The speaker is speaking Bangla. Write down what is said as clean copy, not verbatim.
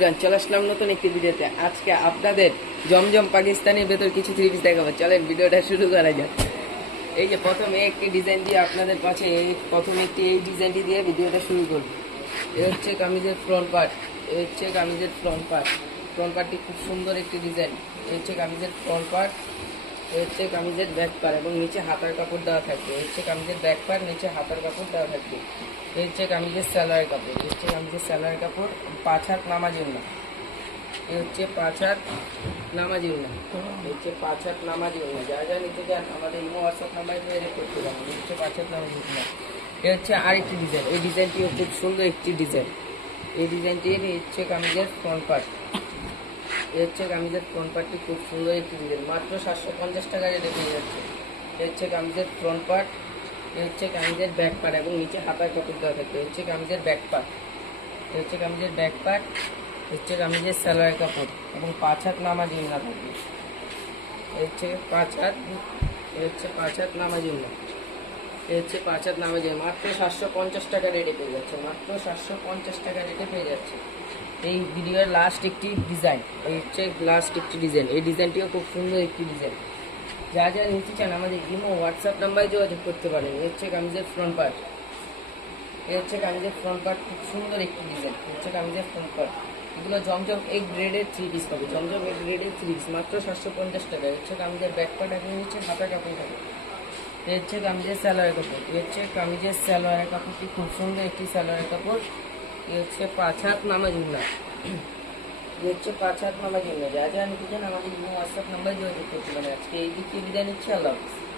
এভরিওয়ান, চলে আসলাম নতুন একটি ভিডিওতে। আজকে আপনাদের জমজম পাকিস্তানের ভেতর কিছু থ্রি পিস দেখাবো। চলেন ভিডিওটা শুরু করা যাক। এই যে প্রথমে একটি ডিজাইন দিয়ে আপনাদের পাশে প্রথমে এই ডিজাইনটি দিয়ে ভিডিওটা শুরু করব। এই হচ্ছে কামিজের ফ্রন্ট পার্ট। এই হচ্ছে কামিজের ফ্রন্ট পার্ট। ফ্রন্ট পার্টটি খুব সুন্দর একটি ডিজাইন। এই হচ্ছে কামিজের ফ্রন্ট পার্ট। এই হচ্ছে কামিজের ব্যাক পার্ট এবং নিচে হাতার কাপড় দেওয়া থাকবে। এই হচ্ছে কামিজের ব্যাক পার্ট, নিচে হাতার কাপড় দেওয়া থাকবে। এই হচ্ছে কামিজের স্যালোয়ার কাপড়। এই হচ্ছে কামিজের স্যালোয়ার কাপড়, 5 হাত নামাজি ওড়না। এই হচ্ছে 5 হাত নামাজি ওড়না। এই হচ্ছে 5 হাত নামাজি ওড়না। যা যা নিতে চান আমাদের ইমো হোয়াটসঅ্যাপ নাম্বারে যোগাযোগ করতে পারেন। এই হচ্ছে 5 হাত নামাজি ওড়না। এই হচ্ছে আরেকটি ডিজাইন। এই ডিজাইনটিও খুব সুন্দর একটি ডিজাইন। এই ডিজাইনটির হচ্ছে কামিজের ফ্রন্ট পার্ট। এই হচ্ছে কামিজের ফ্রন্ট পার্টটি খুব সুন্দর একটি ডিজাইন, মাত্র 750 টাকা রেটে পেয়ে যাচ্ছে। এই হচ্ছে কামিজের ফ্রন্ট পার্ট। এই হচ্ছে কামিজের ব্যাক পার্ট এবং নিচে হাতার কাপড় দেওয়া থাকবে। এই হচ্ছে কামিজের ব্যাক পার্ট। এই হচ্ছে কামিজের ব্যাক পার্ট। হচ্ছে কামিজের সালোয়ার কাপড় এবং 5 হাত নামাজি ওড়না থাকবে। এই হচ্ছে 5 হাত। এই হচ্ছে 5 হাত নামাজি ওড়না। এই হচ্ছে 5 হাত নামাজি ওড়না, মাত্র 750 টাকা রেটে পেয়ে যাচ্ছে। মাত্র 750 টাকা রেটে পেয়ে যাচ্ছে। এই ভিডিওর লাস্ট একটি ডিজাইন। এই হচ্ছে লাস্ট একটি ডিজাইন। এই ডিজাইনটিও খুব সুন্দর একটি ডিজাইন। যা যা নিতে চান আমাদের ইমো হোয়াটসঅ্যাপ নাম্বারে যোগাযোগ করতে পারেন। এই হচ্ছে কামিজের ফ্রন্ট পার্ট। এই হচ্ছে কামিজের ফ্রন্ট পার্ট, খুব সুন্দর একটি ডিজাইন। এই হচ্ছে কামিজের ফ্রন্ট পার্ট। এগুলো জমজম এক গ্রেডের থ্রি পিস পাবে। জমজম এক গ্রেডের থ্রি পিস, মাত্র 750 টাকা। এই হচ্ছে কামিজের ব্যাক পার্ট এবং হচ্ছে হাতা কাপড় থাকে। এই হচ্ছে কামিজের সালোয়ার কাপড়। এই হচ্ছে কামিজের সালোয়ার কাপড়টি খুব সুন্দর একটি সালোয়ার কাপড়। এই হচ্ছে 5 হাত নামাজ ওড়না। এই হচ্ছে 5 হাত নামাজ ওড়না। যা যা নিতে চান আমাদের হোয়াটসঅ্যাপ নাম্বারে যোগাযোগ করতে পারেন। আজকে এই দিকটি বিদায় নিচ্ছি। আল্লাহ হাফেজ।